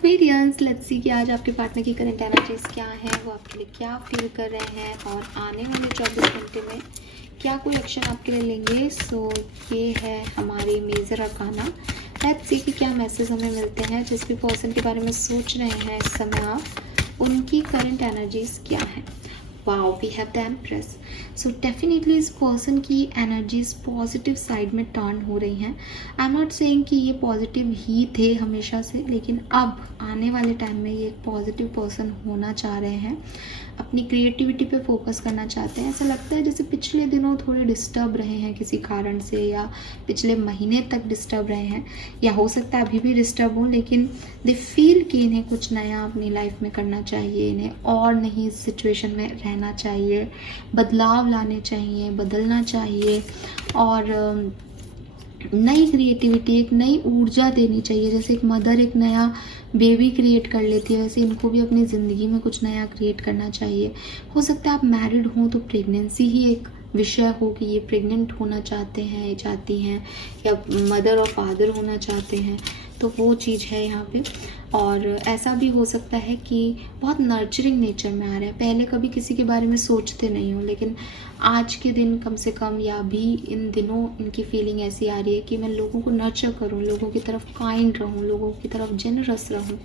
Aquarians, let's see कि आज आपके पार्टनर की करंट एनर्जीज क्या है, वो आपके लिए क्या फील कर रहे हैं और आने वाले 24 घंटे में क्या कोई एक्शन आपके लिए लेंगे। सो ये है हमारी मेजर अरकाना। लेट्स सी कि क्या मैसेज हमें मिलते हैं। जिस भी पर्सन के बारे में सोच रहे हैं इस समय आप, उनकी करंट एनर्जीज क्या है। Wow, we have the empress. So definitely इस पर्सन की एनर्जीज पॉजिटिव साइड में टर्न हो रही हैं। आई एम नॉट सेइंग कि ये पॉजिटिव ही थे हमेशा से, लेकिन अब आने वाले टाइम में ये एक पॉजिटिव पर्सन होना चाह रहे हैं, अपनी क्रिएटिविटी पे फोकस करना चाहते हैं। ऐसा लगता है जैसे पिछले दिनों थोड़े डिस्टर्ब रहे हैं किसी कारण से, या पिछले महीने तक डिस्टर्ब रहे हैं, या हो सकता है अभी भी डिस्टर्ब हो, लेकिन दे फील कि इन्हें कुछ नया अपनी लाइफ में करना चाहिए, इन्हें और नहीं इस सिचुएशन में रहना चाहिए, बदलाव लाने चाहिए, बदलना चाहिए और नई क्रिएटिविटी, एक नई ऊर्जा देनी चाहिए। जैसे एक मदर एक नया बेबी क्रिएट कर लेती है, वैसे इनको भी अपनी ज़िंदगी में कुछ नया क्रिएट करना चाहिए। हो सकता है आप मैरिड हों तो प्रेगनेंसी ही एक विषय हो कि ये प्रेग्नेंट होना चाहते हैं, चाहती हैं, या मदर और फादर होना चाहते हैं, तो वो चीज़ है यहाँ पे। और ऐसा भी हो सकता है कि बहुत नर्चरिंग नेचर में आ रहे हैं, पहले कभी किसी के बारे में सोचते नहीं हो, लेकिन आज के दिन कम से कम या अभी इन दिनों इनकी फीलिंग ऐसी आ रही है कि मैं लोगों को नर्चर करूँ, लोगों की तरफ काइंड रहूँ, लोगों की तरफ जेनरस रहूँ।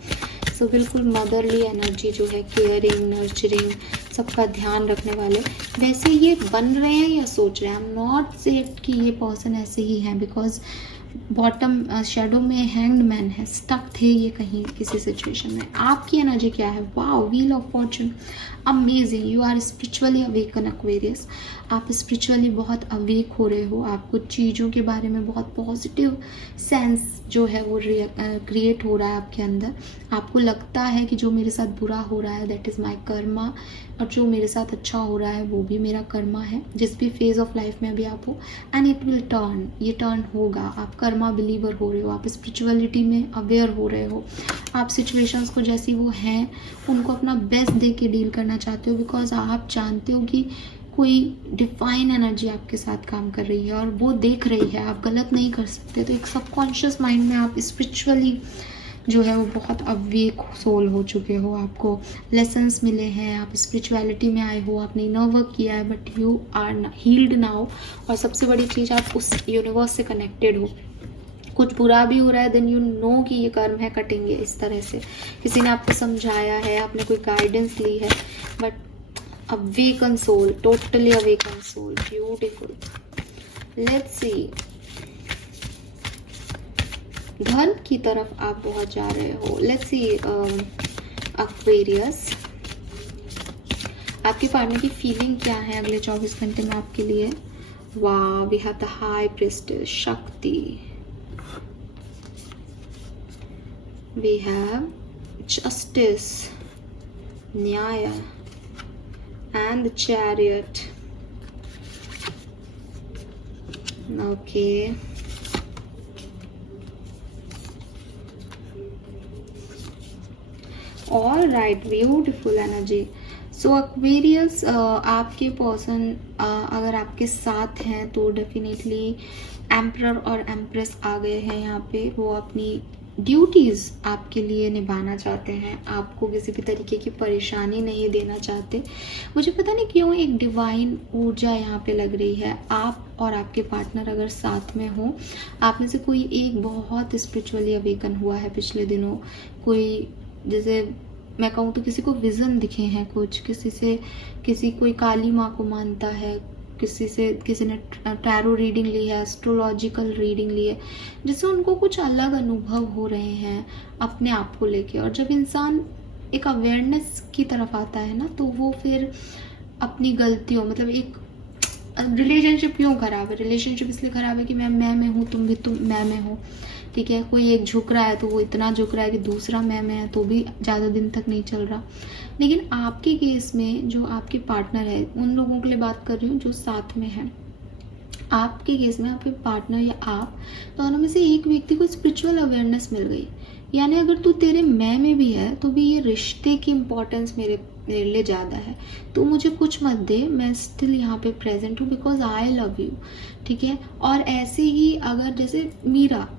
सो बिल्कुल मदरली एनर्जी जो है, केयरिंग, नर्चरिंग, सबका ध्यान रखने वाले, वैसे ये बन रहे हैं या सोच रहे हैं। आई एम नॉट सेड कि ये पर्सन ऐसे ही हैं, बिकॉज बॉटम शेडो में हैंग्ड मैन है, स्टक थे ये कहीं किसी सिचुएशन में। आपकी एनर्जी क्या है? Wow, wheel of fortune, amazing. You are spiritually awaken Aquarius. आप स्पिरिचुअली बहुत अवेक हो रहे हो, आप कुछ चीज़ों के बारे में बहुत पॉजिटिव सेंस जो है वो क्रिएट हो रहा है आपके अंदर। आपको लगता है कि जो मेरे साथ बुरा हो रहा है दैट इज़ माई कर्मा, और जो मेरे साथ अच्छा हो रहा है वो भी मेरा कर्मा है, जिस भी फेज़ ऑफ लाइफ में अभी आप हो, एंड इट विल टर्न, ये टर्न होगा। आप कर्मा बिलीवर हो रहे हो, आप स्पिरिचुअलिटी में अवेयर हो रहे हो, आप सिचुएशंस को जैसी वो हैं उनको अपना बेस्ट दे के डील करना चाहते हो, बिकॉज आप जानते हो कि कोई डिफाइन एनर्जी आपके साथ काम कर रही है और वो देख रही है, आप गलत नहीं कर सकते। तो एक सबकॉन्शियस माइंड में आप स्पिरिचुअली जो है वो बहुत अवेक सोल हो चुके हो, आपको लेसन्स मिले हैं, आप स्पिरिचुअलिटी में आए हो, आपने इनर वर्क किया है, but you are healed now. और सबसे बड़ी चीज़, आप उस यूनिवर्स से कनेक्टेड हो। कुछ बुरा भी हो रहा है देन यू नो कि ये कर्म है, कटेंगे इस तरह से। किसी ने आपको समझाया है, आपने कोई गाइडेंस ली है, but awaken soul, totally awaken soul, beautiful. Let's see, धन की तरफ आप बहुत जा रहे हो। लेट्स सी एक्वेरियस, आपके पार्टनर की फीलिंग क्या है अगले 24 घंटे में आपके लिए। वाह, we have the high priestess, शक्ति, वी हैव जस्टिस, न्याय, and the chariot. Okay, all right, beautiful energy. So Aquarius, आपके पर्सन अगर आपके साथ हैं तो डेफिनेटली एम्परर और एम्प्रेस आ गए हैं यहाँ पे। वो अपनी ड्यूटीज़ आपके लिए निभाना चाहते हैं, आपको किसी भी तरीके की परेशानी नहीं देना चाहते। मुझे पता नहीं क्यों एक डिवाइन ऊर्जा यहाँ पे लग रही है। आप और आपके पार्टनर अगर साथ में हो, आप में से कोई एक बहुत स्पिरिचुअली अवेकन हुआ है पिछले दिनों। कोई, जैसे मैं कहूँ तो किसी को विज़न दिखे हैं कुछ, किसी कोई काली माँ को मानता है, किसी ने टैरो रीडिंग ली है, एस्ट्रोलॉजिकल रीडिंग ली है, जिससे उनको कुछ अलग अनुभव हो रहे हैं अपने आप को लेके। और जब इंसान एक अवेयरनेस की तरफ आता है ना, तो वो फिर अपनी गलतियों, मतलब एक रिलेशनशिप क्यों खराब है? रिलेशनशिप इसलिए खराब है कि मैं में हूँ, तुम मैं में हो, ठीक है। कोई एक झुक रहा है तो वो इतना झुक रहा है कि दूसरा मैं है, तो भी ज़्यादा दिन तक नहीं चल रहा। लेकिन आपके केस में जो आपके पार्टनर है, उन लोगों के लिए बात कर रही हूँ जो साथ में है। आपके केस में आपके पार्टनर या आप दोनों में से एक व्यक्ति को स्पिरिचुअल अवेयरनेस मिल गई, यानी अगर तू तेरे मैं में भी है तो भी ये रिश्ते की इम्पोर्टेंस मेरे लिए ज़्यादा है। तो मुझे कुछ मत दे, मैं स्टिल यहाँ पे प्रेजेंट हूँ बिकॉज आई लव यू। ठीक है। और ऐसे ही अगर जैसे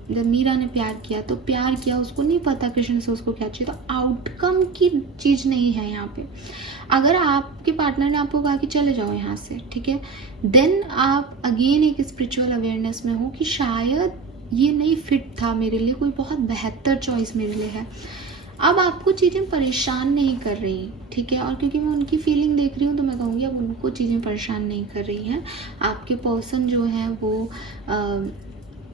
जब मीरा ने प्यार किया तो प्यार किया, उसको नहीं पता कृष्ण से उसको क्या चाहिए, तो आउटकम की चीज़ नहीं है यहाँ पे। अगर आपके पार्टनर ने आपको कहा कि चले जाओ यहाँ से, ठीक है, देन आप अगेन एक स्पिरिचुअल अवेयरनेस में हो कि शायद ये नहीं फिट था मेरे लिए, कोई बहुत बेहतर चॉइस मेरे लिए है। अब आपको चीज़ें परेशान नहीं कर रही, ठीक है। और क्योंकि मैं उनकी फीलिंग देख रही हूँ तो मैं कहूँगी अब उनको चीज़ें परेशान नहीं कर रही हैं। आपके पर्सन जो है वो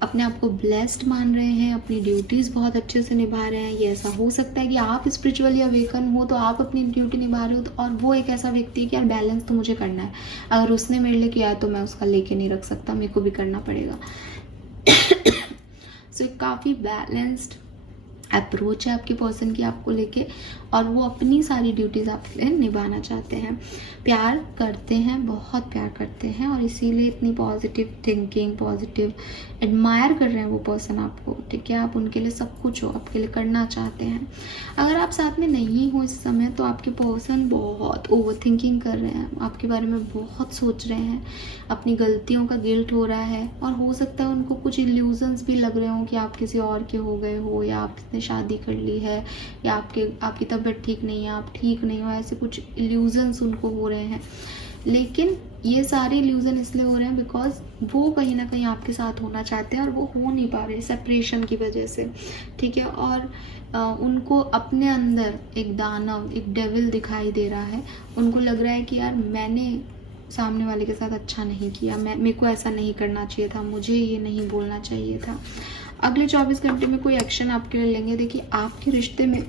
अपने आप को ब्लेस्ड मान रहे हैं, अपनी ड्यूटीज़ बहुत अच्छे से निभा रहे हैं। ये ऐसा हो सकता है कि आप स्पिरिचुअली अवेकन हो तो आप अपनी ड्यूटी निभा रहे हो, तो और वो एक ऐसा व्यक्ति है कि यार बैलेंस तो मुझे करना है, अगर उसने मेरे लिए किया है तो मैं उसका लेके नहीं रख सकता, मेरे को भी करना पड़ेगा। सो काफ़ी बैलेंस्ड अप्रोच है आपके पर्सन की आपको लेके, और वो अपनी सारी ड्यूटीज़ आपके लिए निभाना चाहते हैं, प्यार करते हैं, बहुत प्यार करते हैं, और इसीलिए इतनी पॉजिटिव थिंकिंग, पॉजिटिव एडमायर कर रहे हैं वो पर्सन आपको, ठीक है। आप उनके लिए सब कुछ हो, आपके लिए करना चाहते हैं। अगर आप साथ में नहीं हो इस समय तो आपके पर्सन बहुत ओवर थिंकिंग कर रहे हैं, आपके बारे में बहुत सोच रहे हैं, अपनी गलतियों का गिल्ट हो रहा है, और हो सकता है उनको कुछ इल्यूजन्स भी लग रहे हो कि आप किसी और के हो गए हो, या आपने शादी कर ली है, या आपकी तबीयत ठीक नहीं है, आप ठीक नहीं हो, ऐसे कुछ इल्यूजन्स उनको हो रहे हैं। लेकिन ये सारे इल्यूजन इसलिए हो रहे हैं बिकॉज वो कहीं ना कहीं आपके साथ होना चाहते हैं और वो हो नहीं पा रहे सेपरेशन की वजह से, ठीक है। और उनको अपने अंदर एक दानव, एक डेविल दिखाई दे रहा है। उनको लग रहा है कि यार मैंने सामने वाले के साथ अच्छा नहीं किया, मेरे को ऐसा नहीं करना चाहिए था, मुझे ये नहीं बोलना चाहिए था। अगले 24 घंटे में कोई एक्शन आपके लिए लेंगे। देखिए आपके रिश्ते में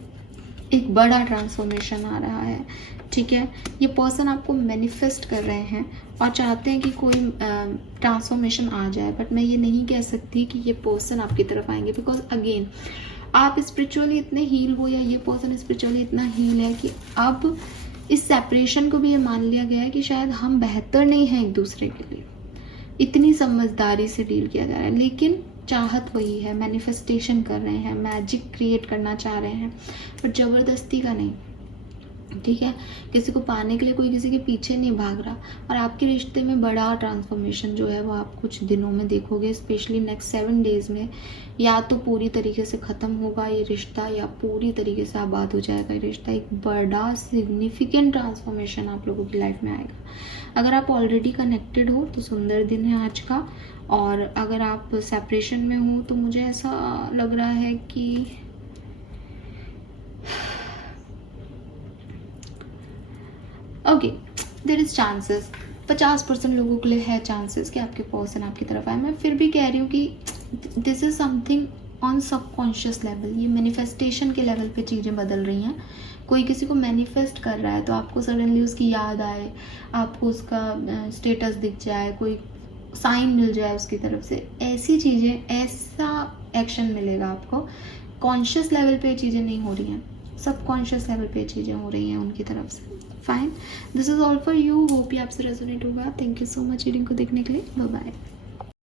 एक बड़ा ट्रांसफॉर्मेशन आ रहा है, ठीक है। ये पर्सन आपको मैनिफेस्ट कर रहे हैं और चाहते हैं कि कोई ट्रांसफॉर्मेशन आ जाए, बट मैं ये नहीं कह सकती कि ये पर्सन आपकी तरफ आएंगे, बिकॉज अगेन आप स्पिरिचुअली इतने हील हो, या ये पर्सन स्पिरिचुअली इतना हील है कि अब इस सेपरेशन को भी ये मान लिया गया है कि शायद हम बेहतर नहीं हैं एक दूसरे के लिए, इतनी समझदारी से डील किया जा रहा है। लेकिन चाहत वही है, मैनिफेस्टेशन कर रहे हैं, मैजिक क्रिएट करना चाह रहे हैं, बट ज़बरदस्ती का नहीं, ठीक है। किसी को पाने के लिए कोई किसी के पीछे नहीं भाग रहा। और आपके रिश्ते में बड़ा ट्रांसफॉर्मेशन जो है वो आप कुछ दिनों में देखोगे, स्पेशली नेक्स्ट 7 डेज़ में। या तो पूरी तरीके से ख़त्म होगा ये रिश्ता, या पूरी तरीके से आबाद हो जाएगा ये रिश्ता। एक बड़ा सिग्निफिकेंट ट्रांसफॉर्मेशन आप लोगों की लाइफ में आएगा। अगर आप ऑलरेडी कनेक्टेड हो तो सुंदर दिन है आज का, और अगर आप सेपरेशन में हो तो मुझे ऐसा लग रहा है कि ओके, देयर इज़ चांसेस, 50% लोगों के लिए है चांसेस कि आपके पर्सन आपकी तरफ आए। मैं फिर भी कह रही हूँ कि this is something on subconscious level, ये मैनिफेस्टेशन के लेवल पे चीज़ें बदल रही हैं। कोई किसी को मैनिफेस्ट कर रहा है तो आपको सडनली उसकी याद आए, आपको उसका स्टेटस दिख जाए, कोई साइन मिल जाए उसकी तरफ से, ऐसी चीज़ें, ऐसा एक्शन मिलेगा आपको। कॉन्शियस लेवल पे चीज़ें नहीं हो रही हैं, सबकॉन्शियस लेवल पे चीज़ें हो रही हैं उनकी तरफ से। Fine, this is all for you, hope ये आपसे रेजोनेट होगा। Thank you so much reading को देखने के लिए, बाय बाय।